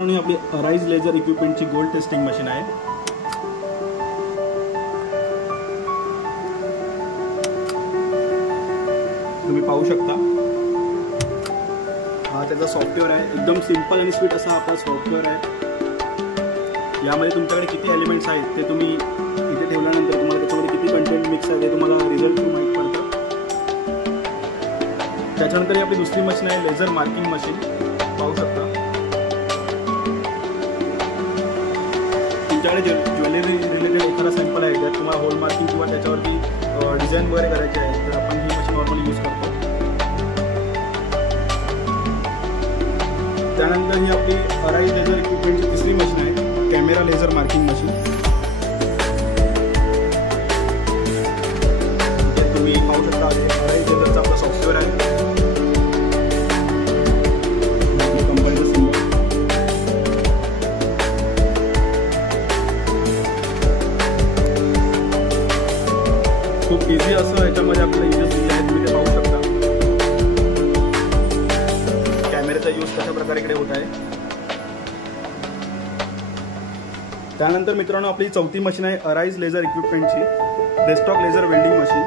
आणि आपली arise laser इक्विपमेंटची गोल्ड टेस्टिंग मशीन आहे. तुम्ही पाहू शकता हा त्याचा सॉफ्टवेअर आहे. एकदम सिंपल आणि स्वीट असा आपला सॉफ्टवेअर आहे. यामध्ये तुमच्याकडे किती एलिमेंट्स आहेत ते तुम्ही इथे ठेवल्यानंतर तुम्हाला त्याच्यामध्ये किती कंटेंट मिक्स आहे ते तुम्हाला रिझल्ट माहीत पडतं. त्याच्यानंतर ही आपली दुसरी मशीन आहे लेझर मार्किंग मशीन. पाहू शकता तुमच्याकडे ज्वेलरी रिलेटेड एखादा सॅम्पल आहे त्यात तुम्हाला होल मार्किंग किंवा त्याच्यावरती डिझाईन वगैरे करायचे आहे तर आपण ही मशीन नॉर्मली यूज करतो. त्यानंतर ही आपली अराइज लेझर इक्विपमेंटची तिसरी मशीन आहे कॅमेरा लेझर मार्किंग मशीन. तुम्ही पाहू शकता अराइज लेझरचा आपला सॉफ्टवेअर आहे. कंपनीचं सिम्बॉल खूप इझी असं याच्यामध्ये आपल्याला यूजेस दिले आहेत. तुम्ही ते पाहू शकता कॅमेऱ्याचा यूज कशा प्रकारे इकडे होत आहे. त्यानंतर मित्रांनो आपली चौथी मशीन आहे अराइज लेझर इक्विपमेंटची डेस्कटॉप लेझर वेल्डिंग मशीन.